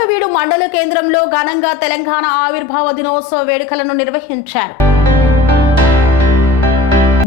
అరకవీడు మండల కేంద్రంలో ఘనంగా తెలంగాణ ఆవిర్భావ దినోత్సవ వేడుకలను నిర్వహించారు.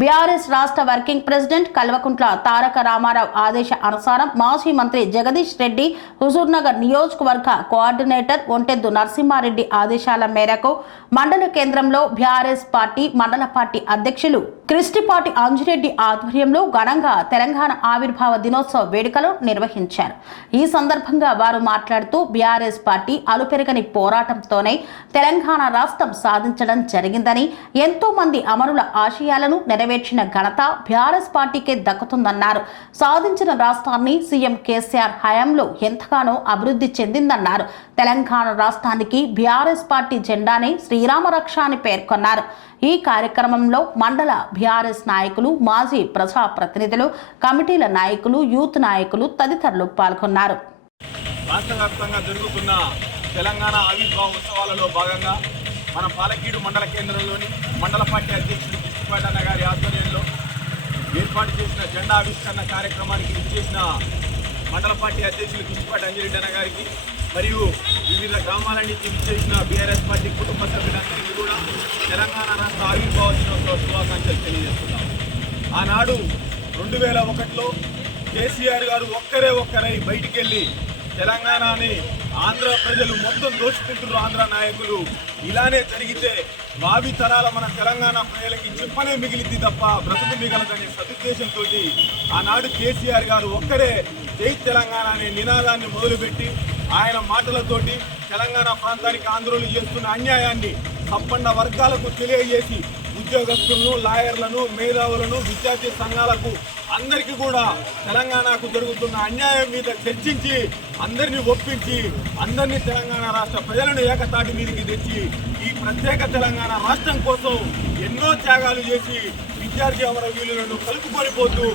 బీఆర్ఎస్ రాష్ట్ర వర్కింగ్ ప్రెసిడెంట్ కల్వకుంట్ల తారక రామారావు ఆదేశ అనుసారం మాజీ మంత్రి జగదీష్ రెడ్డి, హుజూర్నగర్ నియోజకవర్గ కోఆర్డినేటర్ ఒంటెద్దు నరసింహారెడ్డి ఆదేశాల మేరకు మండల కేంద్రంలో బీఆర్ఎస్ పార్టీ మండల పార్టీ అధ్యక్షులు క్రిస్టిపాటి అంజిరెడ్డి ఆధ్వర్యంలో ఘనంగా తెలంగాణ ఆవిర్భావ దినోత్సవ వేడుకలు నిర్వహించారు. ఈ సందర్భంగా వారు మాట్లాడుతూ బీఆర్ఎస్ పార్టీ అలుపెరగని పోరాటంతోనే తెలంగాణ రాష్ట్రం సాధించడం జరిగిందని, ఎంతో మంది అమరుల ఆశయాలను నెరవేర్చిన ఘనత బీఆర్ఎస్ పార్టీకే దక్కుతుందన్నారు. సాధించిన రాష్ట్రాన్ని సీఎం కేసీఆర్ హయాంలో ఎంతగానో అభివృద్ధి చెందిందన్నారు. తెలంగాణ రాష్ట్రానికి బీఆర్ఎస్ పార్టీ జెండానే శ్రీరామ రక్ష అని పేర్కొన్నారు. ఈ కార్యక్రమంలో మండల బీఆర్ఎస్ నాయకులు, మాజీ ప్రజా ప్రతినిధులు, కమిటీల నాయకులు, యూత్ నాయకులు తదితరులు పాల్గొన్నారు. రాష్ట్ర వ్యాప్తంగా జరుగుతున్న తెలంగాణ ఆవిర్భావ ఉత్సవాలలో భాగంగా మన పాలకీడు మండల కేంద్రంలోని మండల పార్టీ అధ్యక్షుడు కృష్ణపాటి అన్న గారి ఆధ్వర్యంలో ఏర్పాటు చేసిన జెండా ఆవిష్కరణ కార్యక్రమానికి ఇచ్చేసిన మండల పార్టీ అధ్యక్షులు కృష్ణపాటి అంజిరెడ్డి అన్న గారికి మరియు వివిధ గ్రామాల నుంచి ఇచ్చేసిన బీఆర్ఎస్ పార్టీ కుటుంబ సభ్యులందరికీ కూడా తెలంగాణ రాష్ట్ర ఆవిర్భావ దినోత్సవ శుభాకాంక్షలు తెలియజేస్తున్నాం. ఆనాడు 2001లో కేసీఆర్ గారు ఒక్కరై బయటికి వెళ్ళి తెలంగాణని ఆంధ్ర ప్రజలు మొత్తం దోచుకుంటున్నారు. ఆంధ్ర నాయకులు ఇలానే జరిగితే భావి తరాల మన తెలంగాణ ప్రజలకి చెప్పనే మిగిలింది తప్ప బ్రతుకు మిగలదనే సదుద్దేశంతో ఆనాడు కేసీఆర్ గారు ఒక్కరే జై తెలంగాణ అనే నినాదాన్ని మొదలుపెట్టి ఆయన మాటలతోటి తెలంగాణ ప్రాంతానికి ఆంధ్రులు చేస్తున్న అన్యాయాన్ని సంపన్న వర్గాలకు తెలియజేసి ఉద్యోగస్తులను, లాయర్లను, మేధావులను, విద్యార్థి సంఘాలకు అందరికీ కూడా తెలంగాణకు జరుగుతున్న అన్యాయం మీద చర్చించి అందరినీ ఒప్పించి అందరినీ తెలంగాణ రాష్ట్ర ప్రజలను ఏకతాటి మీదకి తెచ్చి ఈ ప్రత్యేక తెలంగాణ రాష్ట్రం కోసం ఎన్నో త్యాగాలు చేసి విద్యార్థి అమరవీరులను కలుపుకొనిపోతూ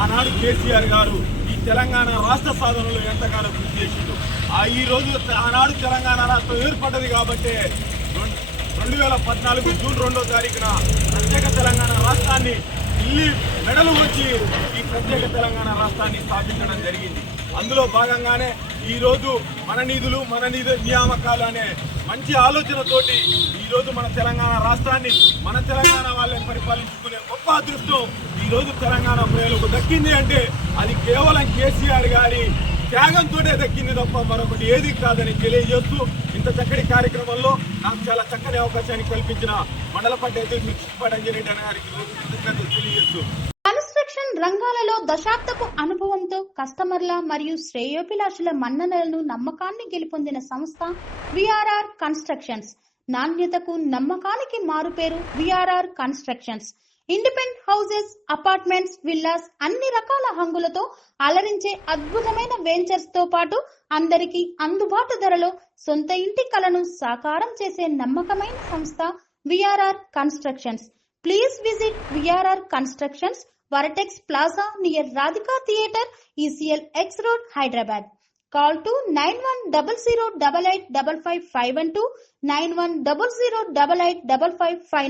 ఆనాడు కేసీఆర్ గారు ఈ తెలంగాణ రాష్ట్ర సాధనలో ఎంతగానో కృషి చేసిండు. ఈ రోజు ఆనాడు తెలంగాణ రాష్ట్రం ఏర్పడ్డది కాబట్టి 2014 జూన్ 2వ తారీఖున ప్రత్యేక తెలంగాణ రాష్ట్రాన్ని ఢిల్లీ మెడలు వచ్చి ఈ ప్రత్యేక తెలంగాణ రాష్ట్రాన్ని స్థాపించడం జరిగింది. అందులో భాగంగానే ఈరోజు మన నిధులు నియామకాలు అనే మంచి ఆలోచనతోటి ఈరోజు మన తెలంగాణ రాష్ట్రాన్ని మన తెలంగాణ వాళ్ళే పరిపాలించుకునే గొప్ప అదృష్టం ఈరోజు తెలంగాణ ప్రజలకు దక్కింది అంటే అది కేవలం కేసీఆర్ గారి త్యాగంతోనే దక్కింది తప్ప మరొకటి ఏది కాదని తెలియజేస్తూ ఇంత చక్కటి కార్యక్రమంలో నాకు చాలా చక్కని అవకాశాన్ని కల్పించిన మండల పార్టీ అధ్యక్షుడు కృష్ణపాటి అంజిరెడ్డి అన్న గారికి కృతజ్ఞతలు తెలియజేస్తూ కన్స్ట్రక్షన్ రంగాలలో దశాబ్దపు అనుభవంతో కస్టమర్ల మరియు శ్రేయోభిలాషుల మన్ననలను, నమ్మకాన్ని గెలుపొందిన సంస్థ విఆర్ఆర్ కన్స్ట్రక్షన్స్. నాణ్యతకు, నమ్మకానికి మారుపేరు VRR constructions. Independent houses, apartments, villas అన్ని రకాల హంగులతో అలరించే అద్భుతమైన వెంచర్స్ తో పాటు అందరికీ అందుబాటు ధరలో సొంత ఇంటి కలను సాకారం చేసే నమ్మకమైన సంస్థ VRR constructions. Please visit VRR constructions, వరటెక్స్ plaza near Radhika theatre, ECL X Road, Hyderabad. Call to 910088555512, 9100885555.